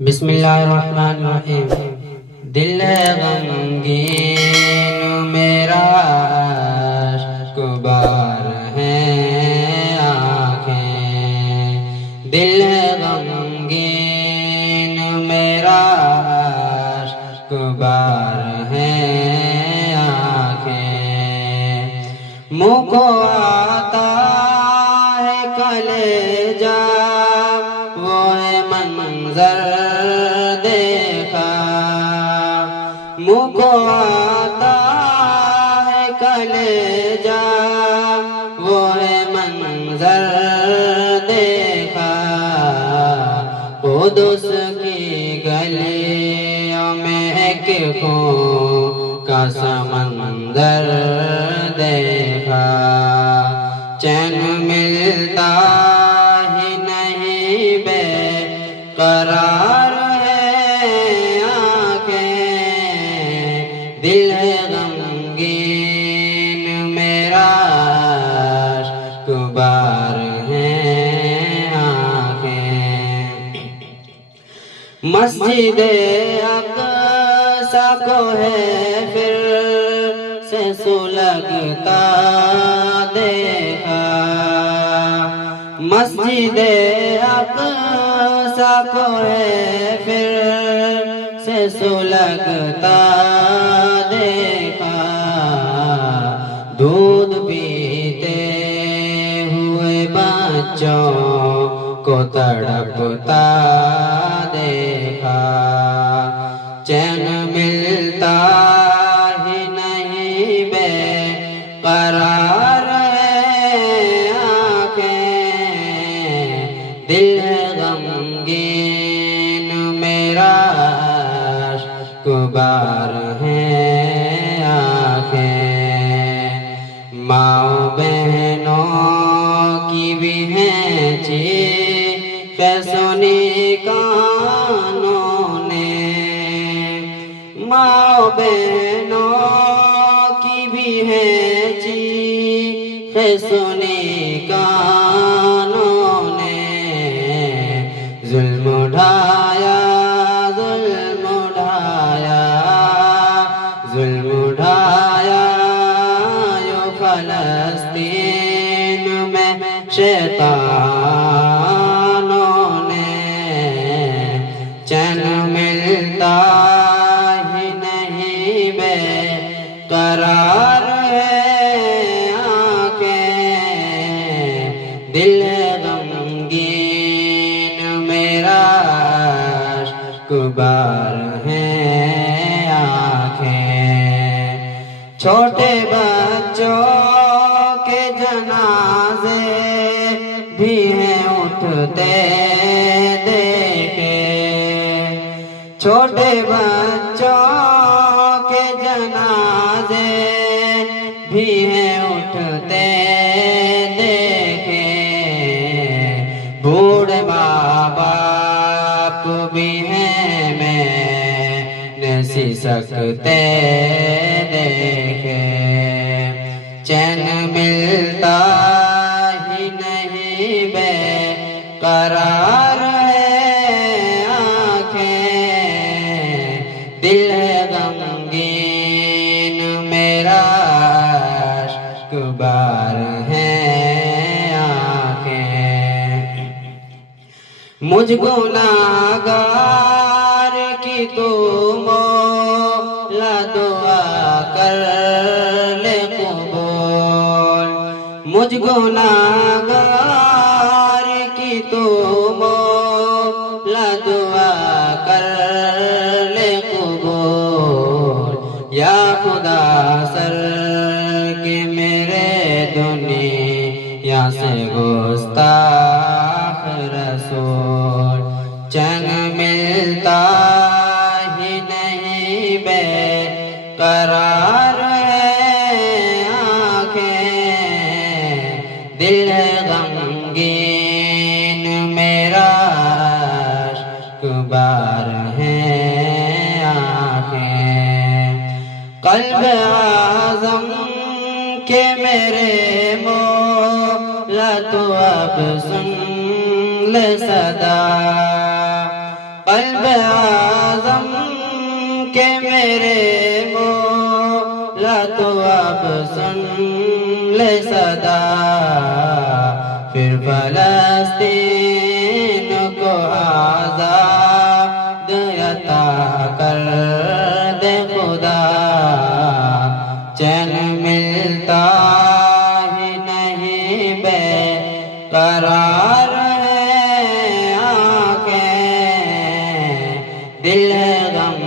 बिस्मिल्लाहिर्रहमानिर्रहीम। दिल गमगीन मेरा अश्क बार है आँखें, दिल गमगीन मेरा अश्क बार है आँखें। मुँह को आता है कलेजा वो है मंजर देखा, मुँह को आता है कलेजा वो है मंजर देखा। कुदुस की गलियों में एक खून का समंदर देखा। चैन मिलता ही नहीं बेकरार है आँखें, दिल गमगीन मेरा अश्क बार है आँखें। मस्जिद अक़सा को है फिर से सुलगता देखा, मस्जिद अक़सा को है फिर से सुलगता देखा। दूध पीते हुए बच्चों को तड़पता देखा। चैन मिलता ही नहीं बेकरार है आँखें, दिल गमगीन मेरा अश्क बार है आँखें। माँ बहनों की भी हैं चीखें सुनी कानों ने, माँ बहनों की भी हैं चीखें सुनी कानों ने। जुल्म उठाया जुल्म उठाया जुल्म उठाया यो फलस्तीन में शैतानों ने। चैन मिलता ही नहीं बेकरार है आँखें, दिल गमगीन मेरा अश्क बार है आँखें। छोटे बच्चों के जनाजे भी हैं उठते देखे, छोटे बच्चों के जनाजे भी हैं उठते देखे। बूढ़े माँ बाप भी हैं मैंने सिसकते देखे। चैन मिलता ही नहीं बेकरार है आँखें, दिल गमगीन मेरा अश्क बार है आँखें। मुझ गुनाहगार की तू मौला दुआ कर ले कबूल, मुझ गुनाहगार की तू मौला दुआ कर ले कबूल। या खुदा सर के मेरे दुनिया से गुस्ताख रसूल। चैन मिलता ही नहीं बेकरार है आँखें, दिल गमगीन मेरा अश्क बार है आँखें। क़ल्ब आज़म के मेरे मौला तो अब सुन ले सदा, कल्ब आज़म के मेरे मौला तो अब सुन ले सदा, फिर फलस्तीन को आज़ाद अता कर दे खुदा। चैन मिलता ही नहीं बेकरार है आँखें, दिल गम